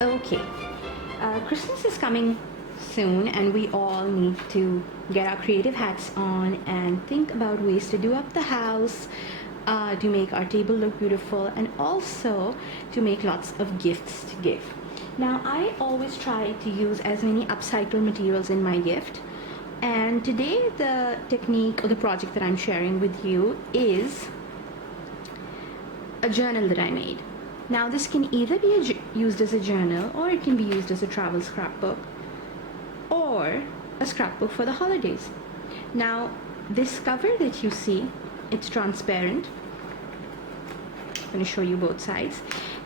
Okay, Christmas is coming soon, and we all need to get our creative hats on and think about ways to do up the house, to make our table look beautiful, and also to make lots of gifts to give. Now, I always try to use as many upcycled materials in my gift, and today the technique or the project that I'm sharing with you is a journal that I made. Now, this can either be used as a journal, or it can be used as a travel scrapbook, or a scrapbook for the holidays. Now, this cover that you see, it's transparent. I'm going to show you both sides.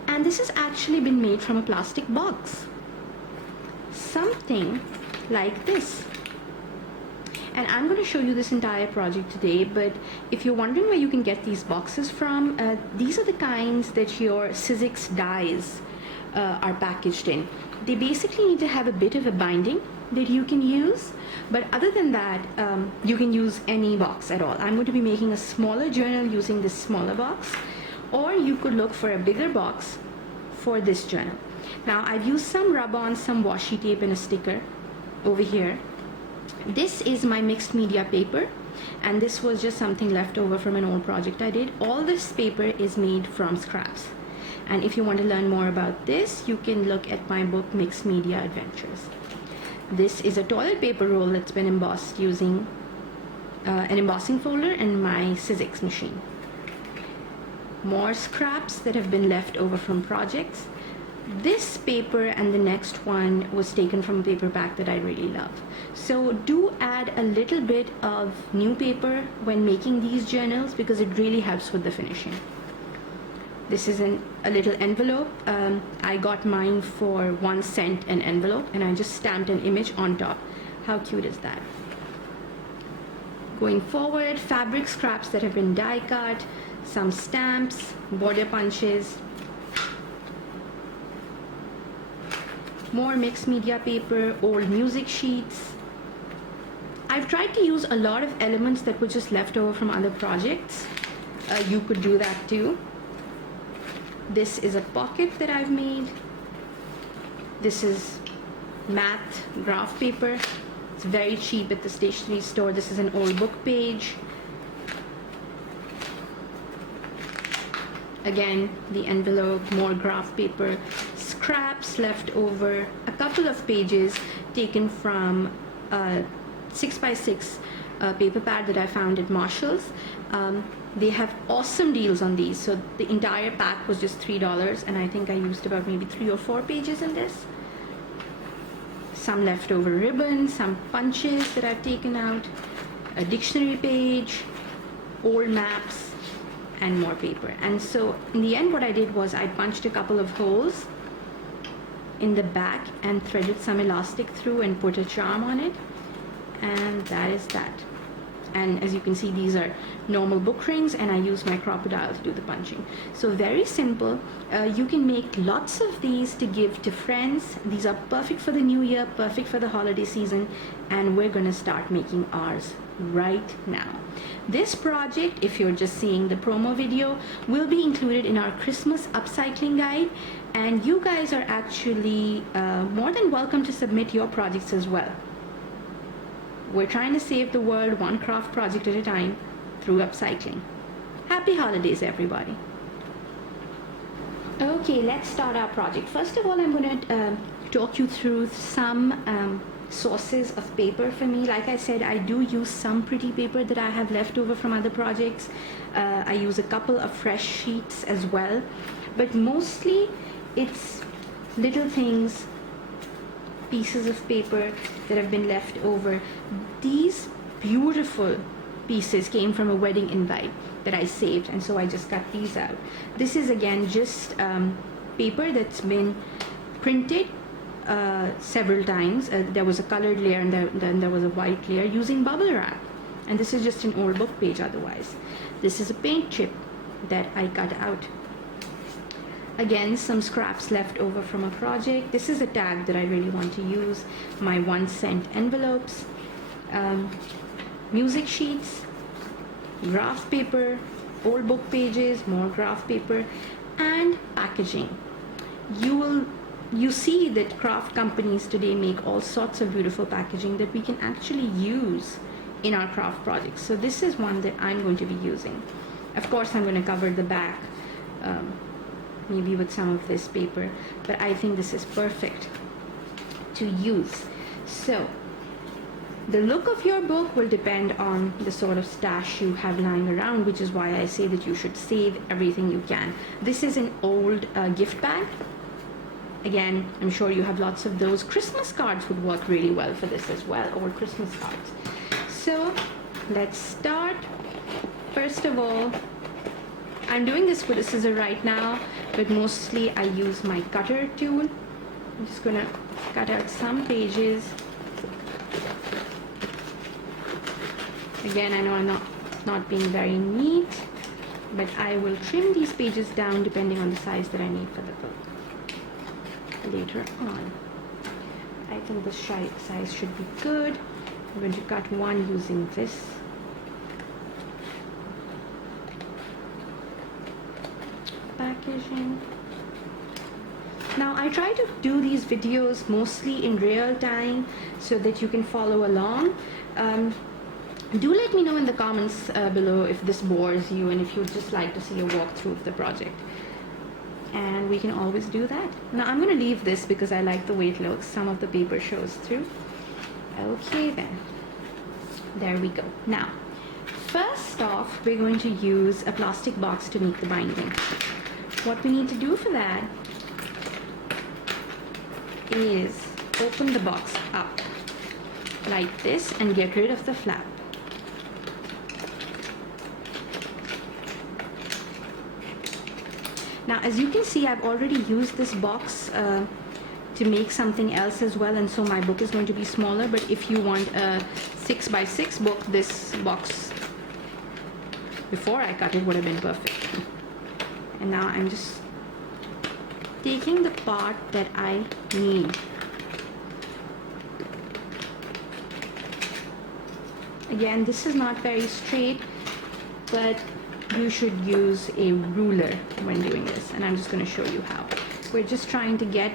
And this has actually been made from a plastic box. Something like this. And I'm going to show you this entire project today, but if you're wondering where you can get these boxes from, these are the kinds that your Sizzix dies are packaged in. They basically need to have a bit of a binding that you can use, but other than that, you can use any box at all. I'm going to be making a smaller journal using this smaller box, or you could look for a bigger box for this journal. Now, I've used some rub-on, some washi tape, and a sticker over here. This is my mixed media paper, and this was just something left over from an old project I did. All this paper is made from scraps, and if you want to learn more about this, you can look at my book Mixed Media Adventures. This is a toilet paper roll that's been embossed using an embossing folder and my Sizzix machine. More scraps that have been left over from projects. This paper and the next one was taken from a paper pack that I really love. So do add a little bit of new paper when making these journals, because it really helps with the finishing. This is a little envelope. I got mine for 1 cent an envelope, and I just stamped an image on top. How cute is that? Going forward, fabric scraps that have been die cut, some stamps, border punches, more mixed media paper, old music sheets. I've tried to use a lot of elements that were just left over from other projects. You could do that too. This is a pocket that I've made. This is matte graph paper. It's very cheap at the stationery store. This is an old book page. Again, the envelope, more graph paper, scraps left over, a couple of pages taken from a 6x6 paper pad that I found at Marshall's. They have awesome deals on these. So the entire pack was just $3, and I think I used about maybe 3 or 4 pages in this. Some leftover ribbons, some punches that I've taken out, a dictionary page, old maps, and more paper. And so in the end, what I did was I punched a couple of holes in the back and threaded some elastic through and put a charm on it, and that is that. And as you can see, these are normal book rings, and I use my crocodile to do the punching. So very simple. You can make lots of these to give to friends. These are perfect for the new year, perfect for the holiday season, and we're gonna start making ours right now. This project, if you're just seeing the promo video, will be included in our Christmas upcycling guide, and you guys are actually more than welcome to submit your projects as well. We're trying to save the world one craft project at a time through upcycling. Happy holidays, everybody. Okay, let's start our project. First of all, I'm going to talk you through some sources of paper for me. Like I said, I do use some pretty paper that I have left over from other projects. I use a couple of fresh sheets as well, but mostly it's little things, pieces of paper that have been left over. These beautiful pieces came from a wedding invite that I saved, and so I just cut these out. This is again just paper that's been printed several times. There was a colored layer, and then there was a white layer using bubble wrap, and this is just an old book page otherwise. This is a paint chip that I cut out. Again, some scraps left over from a project. This is a tag that I really want to use. My 1 cent envelopes, music sheets, graph paper, old book pages, more graph paper, and packaging. You will you see that craft companies today make all sorts of beautiful packaging that we can actually use in our craft projects. So this is one that I'm going to be using. Of course, I'm going to cover the back, maybe with some of this paper, but I think this is perfect to use. So the look of your book will depend on the sort of stash you have lying around, which is why I say that you should save everything you can. This is an old gift bag. Again, I'm sure you have lots of those. Christmas cards would work really well for this as well, old Christmas cards. So let's start. First of all, I'm doing this with a scissor right now, but mostly I use my cutter tool. I'm just gonna cut out some pages. Again, I know I'm not being very neat, but I will trim these pages down depending on the size that I need for the book later on. I think this size should be good. I'm going to cut one using this. Packaging. Now I try to do these videos mostly in real time so that you can follow along. Do let me know in the comments below if this bores you and if you'd just like to see a walkthrough of the project. And we can always do that. Now I'm going to leave this because I like the way it looks. Some of the paper shows through. Okay then. There we go. Now, first off, we're going to use a plastic box to make the binding. What we need to do for that is open the box up like this and get rid of the flap. Now, as you can see, I've already used this box to make something else as well, and so my book is going to be smaller, but if you want a 6x6 book, this box before I cut it would have been perfect. And now I'm just taking the part that I need. Again, this is not very straight, but you should use a ruler when doing this, and I'm just going to show you how. We're just trying to get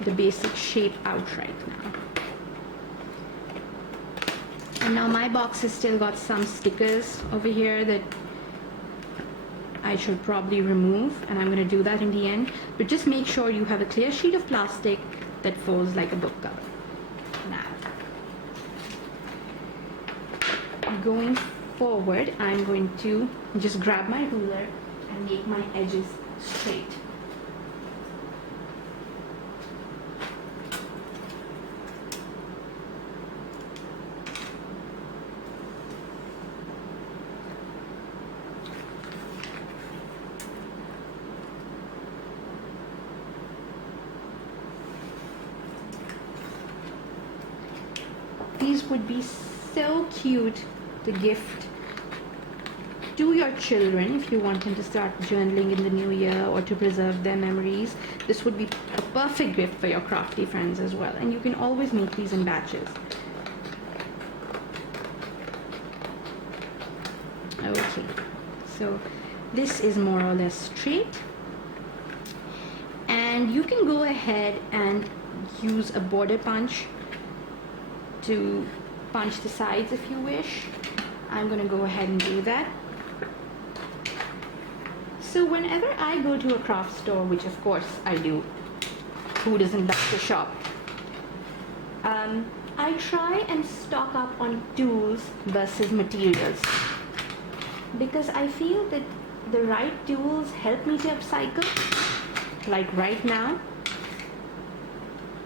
the basic shape out right now. And now my box has still got some stickers over here that I should probably remove, and I'm going to do that in the end. But just make sure you have a clear sheet of plastic that folds like a book cover. Now, going forward, I'm going to just grab my ruler and make my edges straight. These would be so cute to gift to your children if you want them to start journaling in the new year or to preserve their memories. This would be a perfect gift for your crafty friends as well, and you can always make these in batches. Okay, so this is more or less straight, and you can go ahead and use a border punch to punch the sides if you wish. I'm going to go ahead and do that. So whenever I go to a craft store, which of course I do, who doesn't like to shop, I try and stock up on tools versus materials, because I feel that the right tools help me to upcycle, like right now,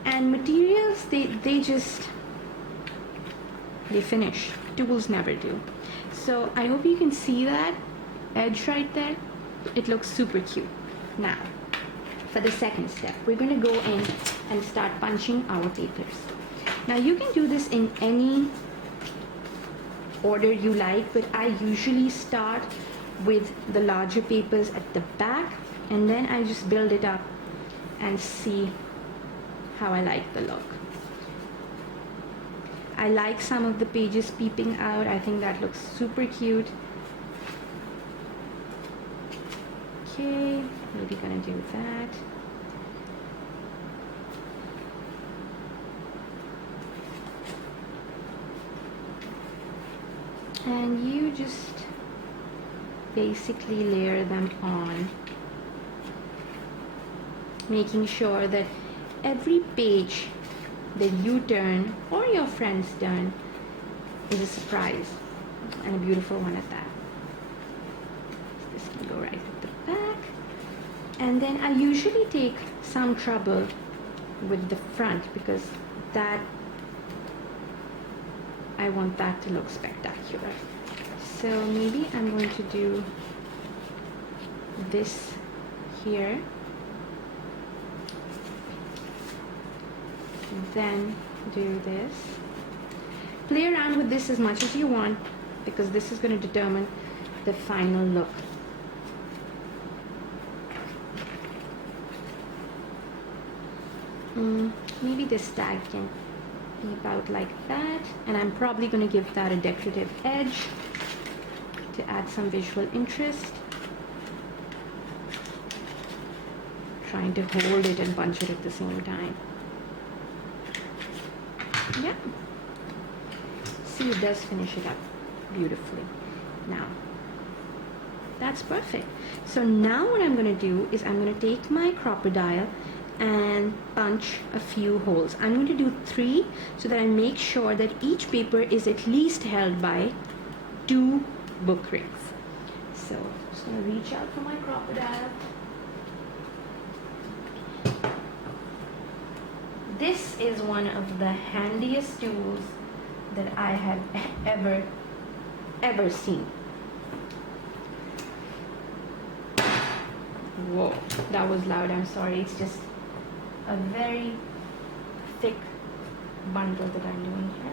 and materials, they finish. Tools never do. So I hope you can see that edge right there. It looks super cute. Now, for the second step, we're going to go in and start punching our papers. Now you can do this in any order you like, but I usually start with the larger papers at the back, and then I just build it up and see how I like the look. I like some of the pages peeping out. I think that looks super cute. Okay, maybe gonna do that. and you just basically layer them on, making sure that every page that you turn or your friends turn is a surprise, and a beautiful one at that. This can go right at the back. And then I usually take some trouble with the front because that I want that to look spectacular. So maybe I'm going to do this here, then do this. Play around with this as much as you want because this is going to determine the final look. Maybe this tag can peep out like that, and I'm probably going to give that a decorative edge to add some visual interest. Trying to hold it and punch it at the same time. Yeah. See, it does finish it up beautifully. Now, that's perfect. So now what I'm going to do is I'm going to take my crocodile and punch a few holes. I'm going to do 3 so that I make sure that each paper is at least held by 2 book rings. So I'm just going to reach out for my crocodile. This is one of the handiest tools that I have ever seen. Whoa, that was loud, I'm sorry. It's just a very thick bundle that I'm doing here.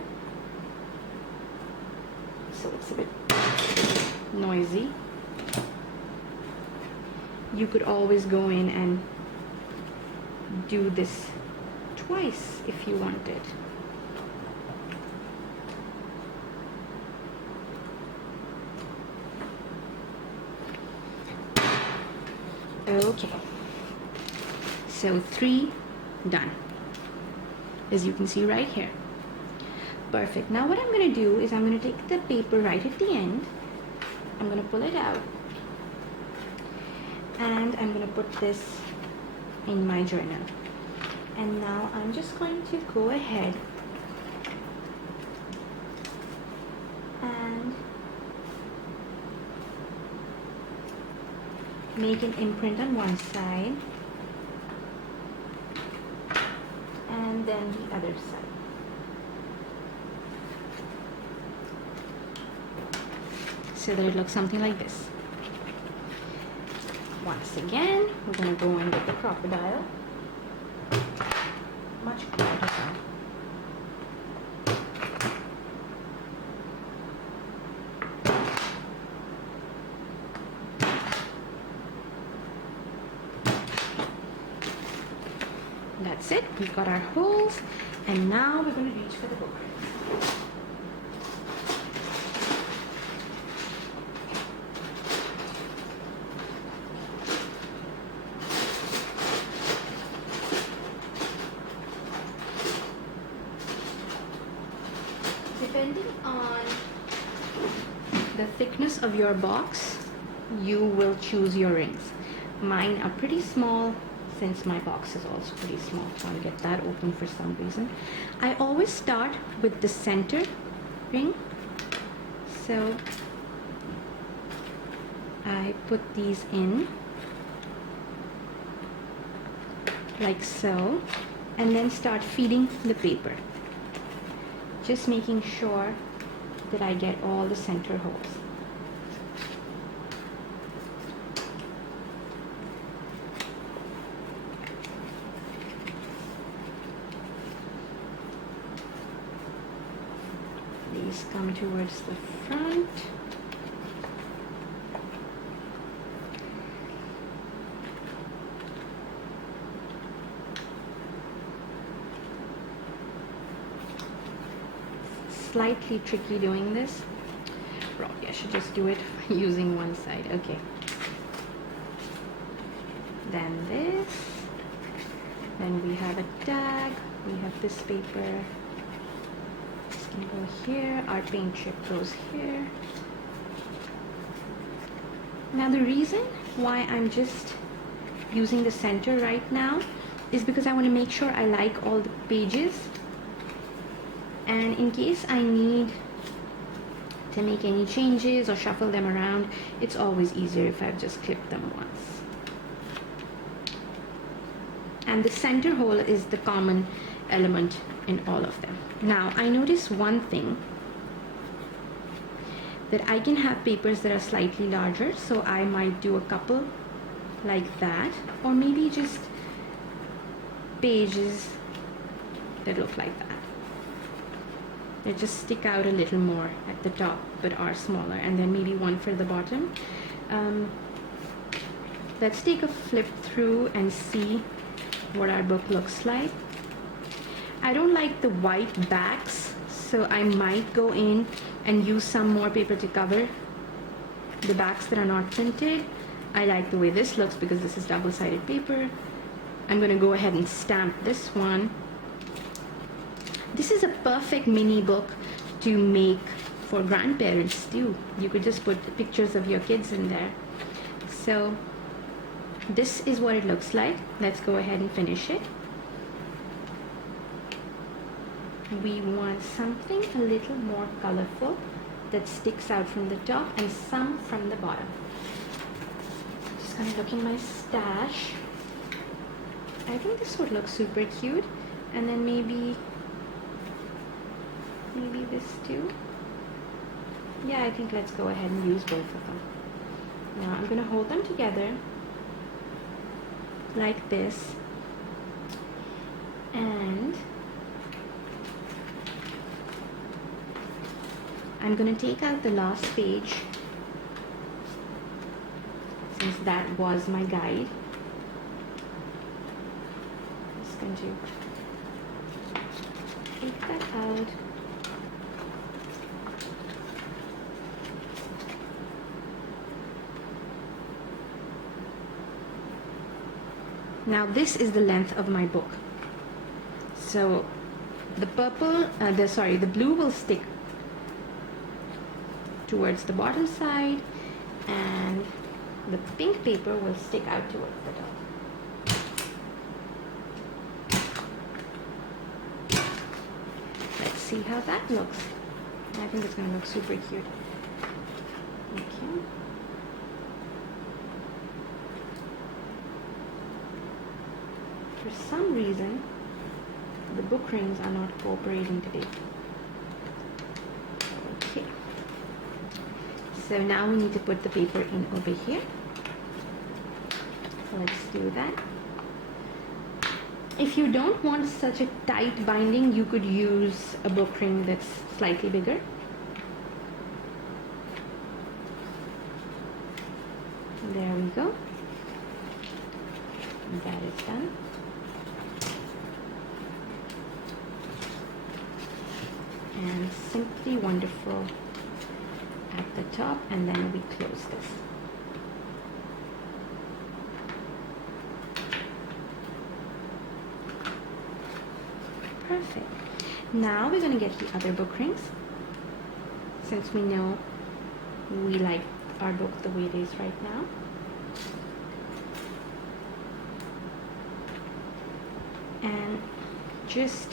So it's a bit noisy. You could always go in and do this twice if you wanted. Okay, so 3 done, as you can see right here. Perfect. Now what I'm going to do is I'm going to take the paper right at the end, I'm going to pull it out, and I'm going to put this in my journal. And now I'm just going to go ahead and make an imprint on one side and then the other side. So that it looks something like this. Once again, we're going to go in with the crocodile. Much quieter sound. That's it, we've got our holes, and now we're going to reach for the book. Depending on the thickness of your box, you will choose your rings. Mine are pretty small, since my box is also pretty small, so I'll get that open for some reason. I always start with the center ring, so I put these in like so, and then start feeding the paper, just making sure that I get all the center holes. These come towards the front. Slightly tricky doing this. Probably I should just do it using one side. Okay. Then this. Then we have a tag. We have this paper. Just can go here. Our paint chip goes here. Now the reason why I'm just using the center right now is because I want to make sure I like all the pages, and in case I need to make any changes or shuffle them around, it's always easier if I've just clipped them once. And the center hole is the common element in all of them. Now I notice one thing, that I can have papers that are slightly larger, so I might do a couple like that, or maybe just pages that look like that. They just stick out a little more at the top but are smaller, and then maybe one for the bottom. Let's take a flip through and see what our book looks like. I don't like the white backs, so I might go in and use some more paper to cover the backs that are not printed. I like the way this looks because this is double-sided paper. I'm going to go ahead and stamp this one. This is a perfect mini book to make for grandparents too. You could just put pictures of your kids in there. So this is what it looks like. Let's go ahead and finish it. We want something a little more colorful that sticks out from the top and some from the bottom. Just gonna look in my stash. I think this would look super cute, and then maybe this too. Yeah, I think let's go ahead and use both of them. Now I'm gonna hold them together like this, and I'm going to take out the last page, since that was my guide. Just going to take that out. Now this is the length of my book. So the the blue will stick towards the bottom side, and the pink paper will stick out towards the top. Let's see how that looks. I think it's going to look super cute. Okay. For some reason, the book rings are not cooperating today. Okay. So now we need to put the paper in over here. So let's do that. If you don't want such a tight binding, you could use a book ring that's slightly bigger. There we go. That is done. And Simply Wonderful at the top, and then we close this. Perfect. Now we're going to get the other book rings, since we know we like our book the way it is right now. And just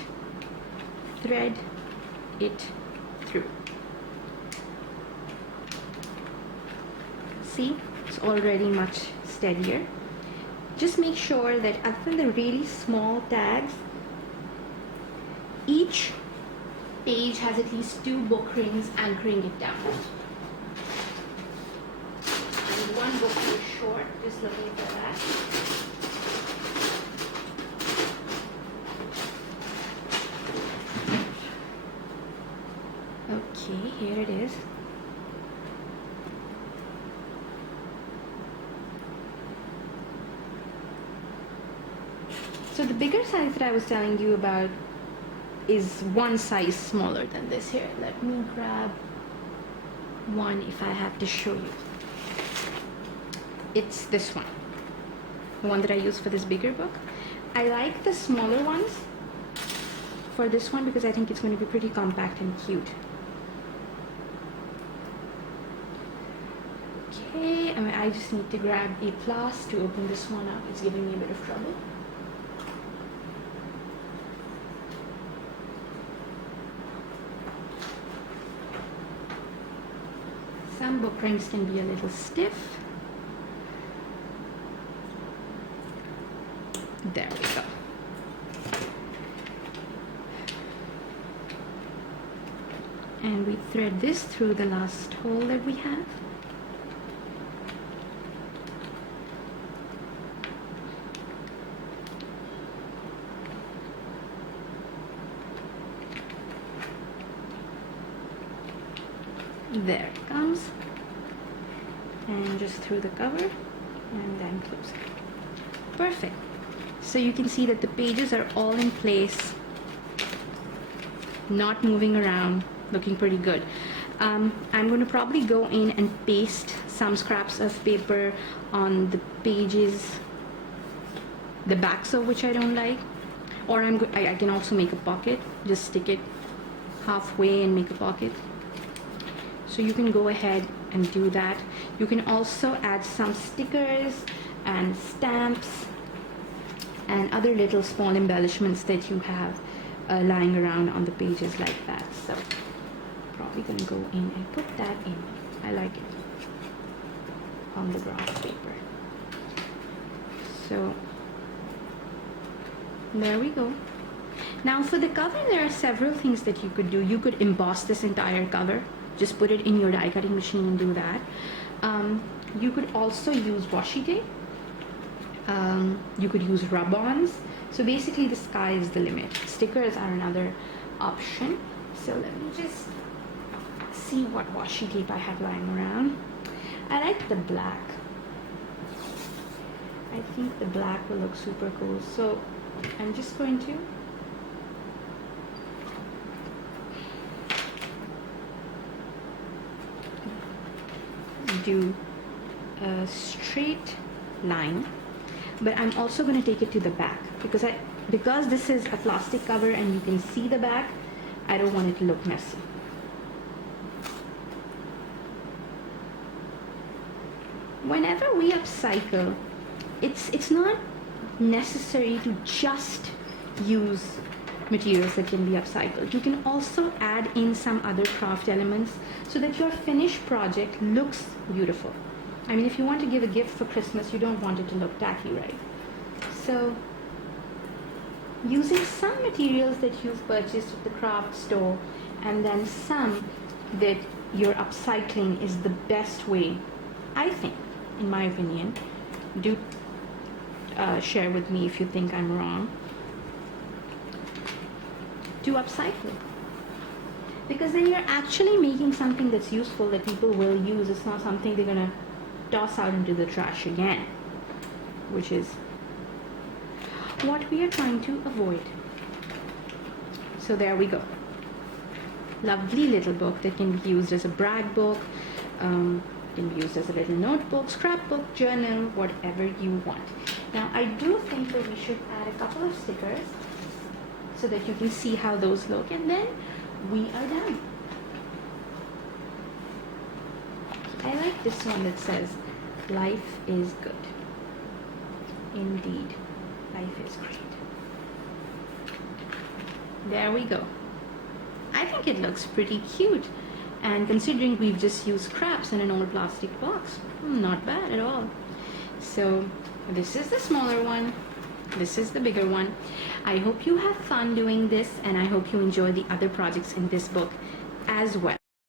thread it through. See, it's already much steadier. Just make sure that other than the really small tags, each page has at least 2 book rings anchoring it down. And one book is short, just looking for that. Okay, here it is. So the bigger size that I was telling you about is one size smaller than this. Here, let me grab one if I have to show you. It's this one, the one that I use for this bigger book. I like the smaller ones for this one because I think it's going to be pretty compact and cute. Okay, I just need to grab a plus to open this one up. It's giving me a bit of trouble. Some book rings can be a little stiff. There we go. And we thread this through the last hole that we have. There it comes. And just through the cover and then close it. Perfect. So you can see that the pages are all in place, not moving around, looking pretty good. I'm going to probably go in and paste some scraps of paper on the pages, the backs of which I don't like, or I can also make a pocket, just stick it halfway and make a pocket. So you can go ahead and do that. You can also add some stickers and stamps and other little small embellishments that you have lying around on the pages like that. So probably gonna go in and put that in. I like it on the graph paper. So there we go. Now for the cover, there are several things that you could do. You could emboss this entire cover. Just put it in your die cutting machine and do that. You could also use washi tape. You could use rub-ons. So basically the sky is the limit. Stickers are another option. So let me just see what washi tape I have lying around. I like the black. I think the black will look super cool. So I'm just going to do a straight line, but I'm also going to take it to the back because this is a plastic cover and you can see the back. I don't want it to look messy. Whenever we upcycle, it's not necessary to just use materials that can be upcycled. You can also add in some other craft elements so that your finished project looks beautiful. I mean, if you want to give a gift for Christmas, you don't want it to look tacky, right? So using some materials that you've purchased at the craft store and then some that you're upcycling is the best way, I think, in my opinion. Do share with me if you think I'm wrong. To upcycle, because then you're actually making something that's useful that people will use. It's not something they're gonna toss out into the trash again, which is what we are trying to avoid. So there we go. Lovely little book that can be used as a brag book, can be used as a little notebook, scrapbook, journal, whatever you want. Now I do think that we should add a couple of stickers so that you can see how those look, and then we are done. I like this one that says, "Life is good." Indeed, life is great. There we go. I think it looks pretty cute, and considering we've just used scraps in an old plastic box, not bad at all. So this is the smaller one. This is the bigger one. I hope you have fun doing this, and I hope you enjoy the other projects in this book as well.